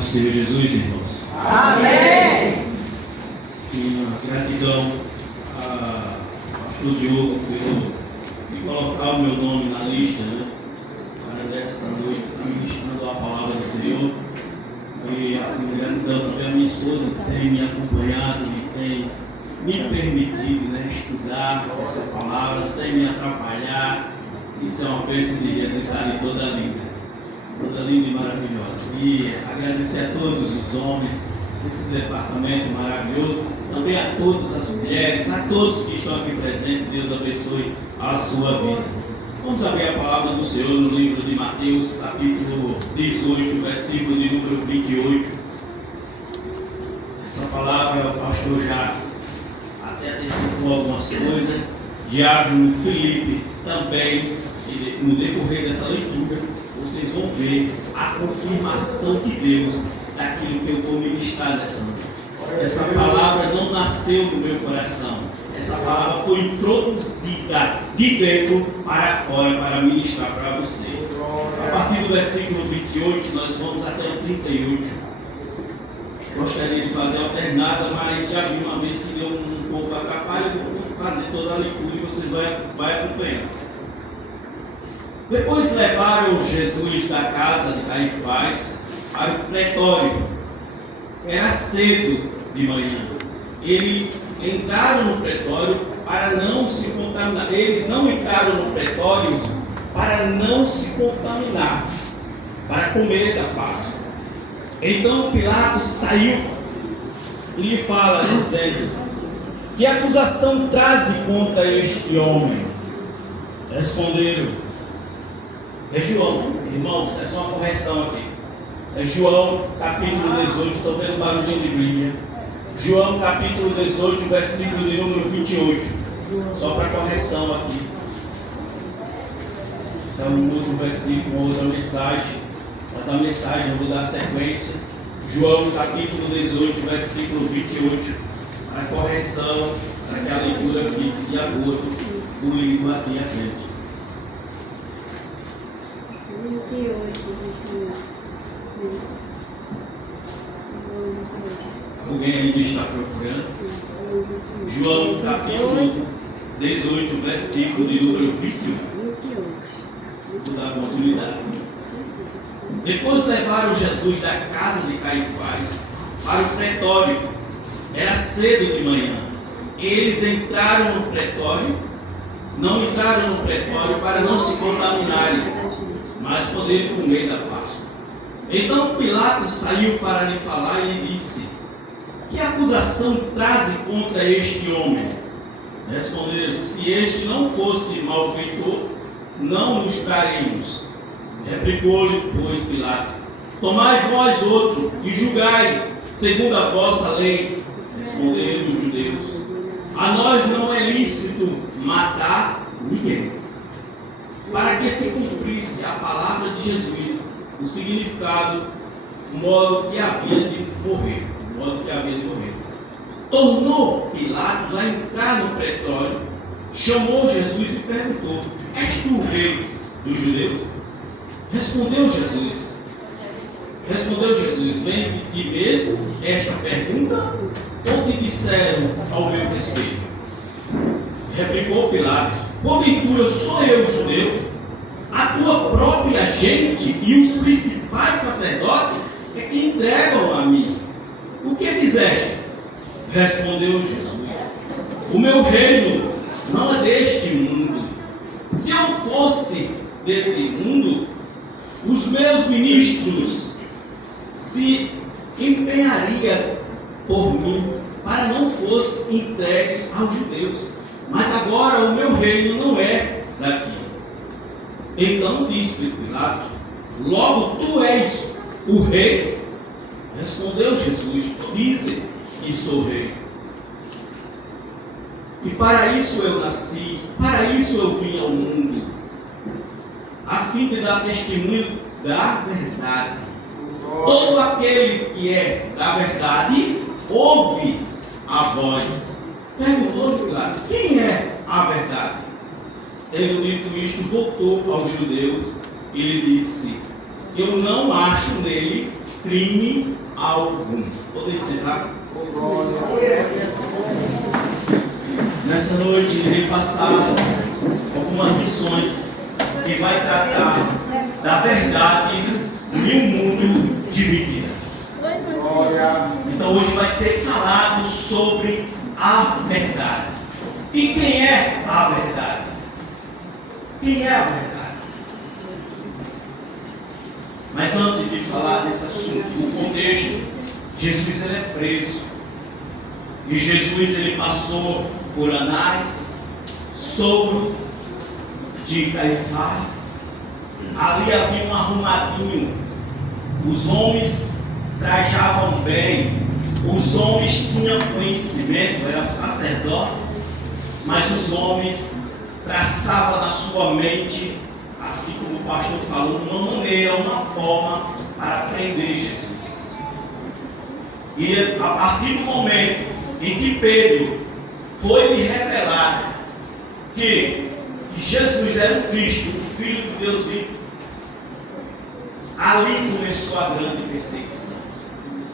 do Senhor Jesus, irmãos. Amém. E gratidão ao pastor Diogo por colocar o meu nome na lista, né? Para nessa noite estar ministrando a palavra do Senhor. E gratidão também à minha esposa que tem me acompanhado e tem me permitido, né, estudar essa palavra sem me atrapalhar. Isso é uma bênção de Jesus, está ali toda linda e maravilhosa. E agradecer a todos os homens desse departamento maravilhoso, também a todas as mulheres, a todos que estão aqui presentes. Deus abençoe a sua vida. Vamos abrir a palavra do Senhor no livro de Mateus, capítulo 18, versículo de número 28. Essa palavra o pastor já até antecipou algumas coisas. Diácono Felipe também, no decorrer dessa leitura, vocês vão ver a confirmação de Deus daquilo que eu vou ministrar nessa noite. Essa palavra não nasceu no meu coração. Essa palavra foi introduzida de dentro para fora para ministrar para vocês. A partir do versículo 28, nós vamos até o 38. Gostaria de fazer alternada, mas já vi uma vez que deu um pouco atrapalho. Vou fazer toda a leitura e vocês vão acompanhar. Depois levaram Jesus da casa de Caifás para o pretório. Era cedo de manhã. Eles entraram no pretório para não se contaminar. Eles não entraram no pretório para não se contaminar, para comer da Páscoa. Então Pilatos saiu e lhe fala, dizendo: que acusação traze contra este homem? Responderam: é João. Irmãos, é só uma correção aqui. É João capítulo 18, estou vendo um barulhinho de Bíblia. João capítulo 18, versículo de número 28. Só para correção aqui. Isso é um outro versículo, uma outra mensagem. Mas a mensagem eu vou dar sequência. João capítulo 18, versículo 28. A correção, para que a leitura fique de acordo com o livro aqui à frente. 28. Alguém ainda está procurando? João capítulo 18, versículo de número 21. Vou dar oportunidade. Depois levaram Jesus da casa de Caifás para o pretório. Era cedo de manhã. Eles entraram no pretório. Não entraram no pretório para não se contaminarem, mas poderem comer da Páscoa. Então Pilatos saiu para lhe falar e lhe disse: que acusação traze contra este homem? Responderam: se este não fosse malfeitor, não nos traremos. Replicou-lhe, pois, Pilatos: tomai vós outro e julgai, segundo a vossa lei. Responderam os judeus: a nós não é lícito matar ninguém. Para que se cumprisse a palavra de Jesus, o significado, o modo que havia de morrer. Tornou Pilatos a entrar no pretório, chamou Jesus e perguntou: és tu o rei dos judeus? Respondeu Jesus: vem de ti mesmo esta pergunta, ou te disseram ao meu respeito? Replicou Pilatos: porventura sou eu judeu? A tua própria gente e os principais sacerdotes é que entregam a mim. O que fizeste? Respondeu Jesus: o meu reino não é deste mundo. Se eu fosse desse mundo, os meus ministros se empenhariam por mim para não fosse entregue aos judeus. Mas agora o meu reino não é daqui. Então disse Pilatos: logo tu és o rei? Respondeu Jesus: tu dizes que sou rei. E para isso eu nasci, para isso eu vim ao mundo, a fim de dar testemunho da verdade. Todo aquele que é da verdade ouve a voz. Perguntou Pilatos: quem é a verdade? Tendo dito isto, voltou aos judeus e lhe disse: eu não acho nele crime algum. Podem sentar? Nessa noite irei passar algumas lições que vai tratar da verdade em um mundo de mentiras. Então hoje vai ser falado sobre a verdade. E quem é a verdade? Quem é a verdade? Mas antes de falar desse assunto, o contexto, Jesus ele é preso. E Jesus ele passou por Anás, sogro de Caifás. Ali havia um arrumadinho. Os homens trajavam bem. Os homens tinham conhecimento, eram sacerdotes. Mas os homens traçavam na sua mente, assim como o pastor falou, uma maneira, uma forma para prender Jesus. E a partir do momento em que Pedro foi-lhe revelado que Jesus era o Cristo, o Filho de Deus vivo, ali começou a grande perseguição.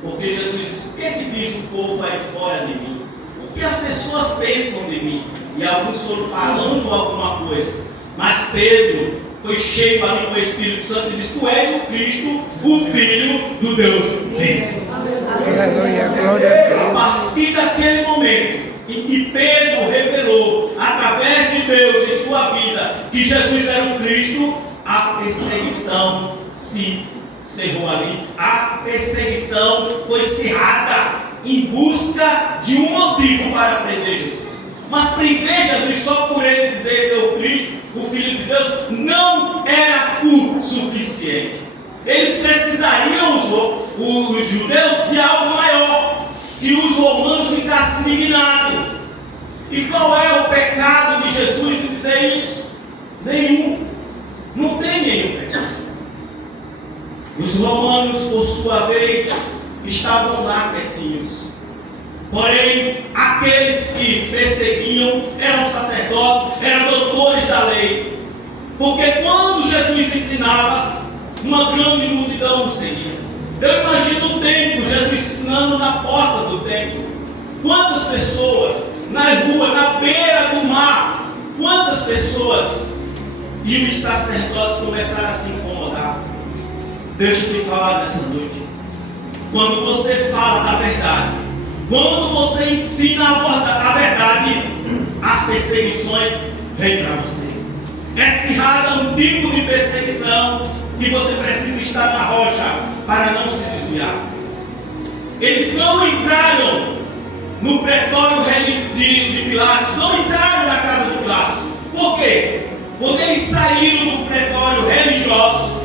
Porque Jesus disse: o que diz o povo aí fora de mim? O que as pessoas pensam de mim? E alguns foram falando alguma coisa. Mas Pedro foi cheio ali com o Espírito Santo e disse: tu és o Cristo, o Filho do Deus vivo. Aleluia, glória a Deus. A partir daquele momento em que Pedro revelou, através de Deus em sua vida, que Jesus era o Cristo, a perseguição se cerrou ali. A perseguição foi cerrada em busca de um motivo para prender Jesus. Mas prender Jesus só por ele dizer ser o Cristo, o Filho de Deus, não era o suficiente. Eles precisariam, os judeus, de algo maior, que os romanos ficassem indignados. E qual é o pecado de Jesus em dizer isso? Nenhum. Não tem nenhum pecado. Os romanos, por sua vez, estavam lá quietinhos. Porém, aqueles que perseguiam eram sacerdotes, eram doutores da lei. Porque quando Jesus ensinava, uma grande multidão o seguia. Eu imagino o templo, Jesus ensinando na porta do templo. Quantas pessoas nas ruas, na beira do mar, quantas pessoas? E os sacerdotes começaram a se incomodar. Deixa eu te falar nessa noite. Quando você fala da verdade, quando você ensina a verdade, as perseguições vêm para você. É cerrada um tipo de perseguição que você precisa estar na rocha para não se desviar. Eles não entraram no pretório de Pilatos, não entraram na casa de Pilatos. Por quê? Quando eles saíram do pretório religioso,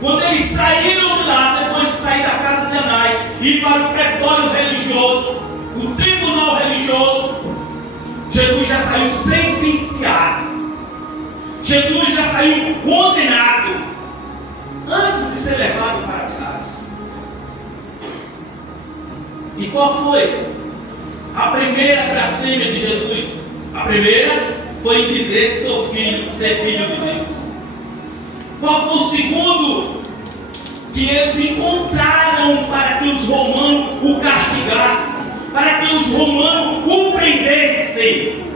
quando eles saíram de lá, depois de sair da casa de Anás e ir para o pretório religioso, o tribunal religioso, Jesus já saiu sentenciado. Jesus já saiu condenado antes de ser levado para Pilatos. E qual foi a primeira blasfêmia de Jesus? A primeira foi em dizer ser filho de Deus. Qual foi o segundo? Que eles encontraram para que os romanos o castigassem, para que os romanos o prendessem.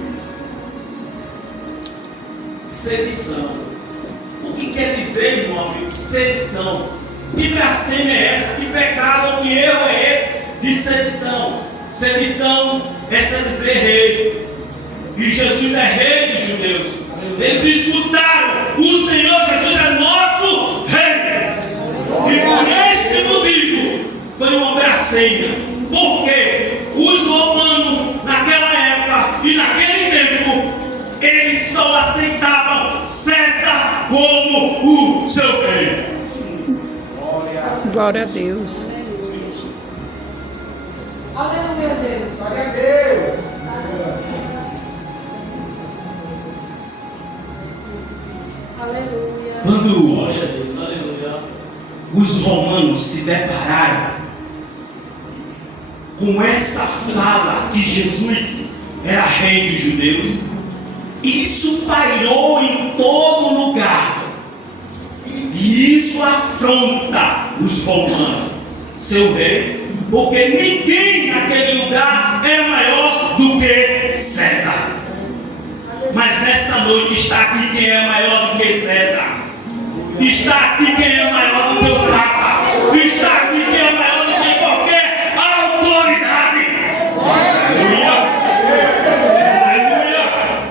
Sedição. O que quer dizer, irmão amigo? Sedição. Que blasfêmia é essa? Que pecado, que erro é esse de sedição? Sedição é se dizer rei. E Jesus é rei dos judeus. Eles escutaram: o Senhor Jesus é nosso rei. E por este motivo foi uma blasfêmia. Porque os romanos naquela época e naquele tempo, eles só aceitavam César como o seu rei. Glória a Deus. Aleluia a Deus. Glória a Deus. Aleluia. Quando os romanos se depararam com essa fala que Jesus era rei dos judeus, isso pairou em todo lugar. E isso afronta os romanos. seu rei, porque ninguém naquele lugar é maior do que César. Mas nessa noite está aqui quem é maior do que César. Está aqui quem é maior do que o Papa. Está aqui quem é maior do que qualquer autoridade. Aleluia! Aleluia!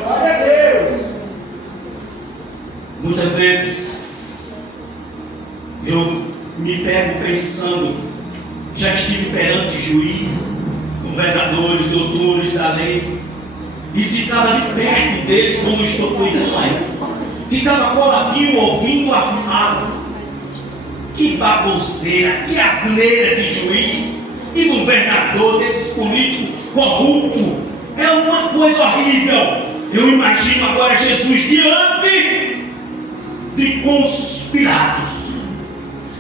Glória a Deus. Muitas vezes eu me pego pensando, já estive perante juiz, governadores, doutores da lei, e ficava de perto deles, como estou cuidando aí. Ficava coladinho ouvindo a fala. Que baboseira, que asneira de juiz, de governador, desses políticos corruptos. É uma coisa horrível. Eu imagino agora Jesus diante de Pôncio Pilatos.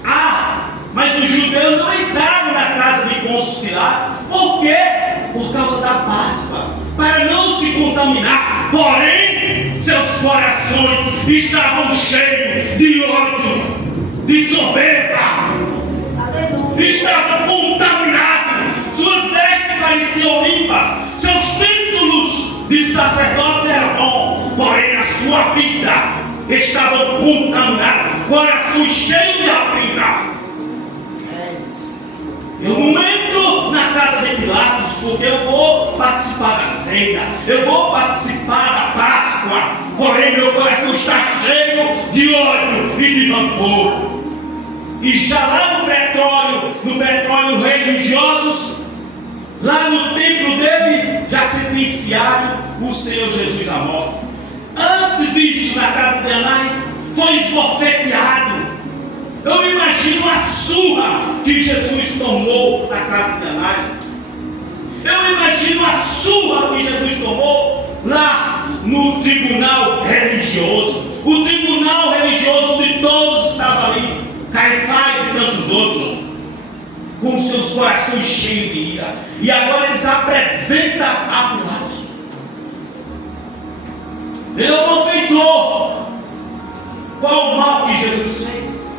Ah, mas os judeus não entraram na casa de Pôncio Pilatos. Por quê? Por causa da Páscoa, para não se contaminar. Porém, seus corações estavam cheios de ódio, de soberba. Estavam contaminados. Suas vestes pareciam limpas. Seus títulos de sacerdotes eram bons. Porém, a sua vida estavam contaminados. Corações cheios de rapina. Eu não entro na casa de Pilatos porque eu vou participar da ceia, eu vou participar da Páscoa, porém meu coração está cheio de ódio e de rancor. E já lá no pretório religiosos, lá no templo dele, já sentenciaram o Senhor Jesus à morte. Antes disso, na casa de Anás, foi esbofeteado. Eu imagino a surra que Jesus tomou na casa de Anás. Eu imagino a surra que Jesus tomou lá no tribunal religioso. O tribunal religioso onde todos estavam ali, Caifás e tantos outros, com seus corações cheios de ira. E agora eles apresentam a Pilatos. Ele é um malfeitor. Qual o mal que Jesus fez?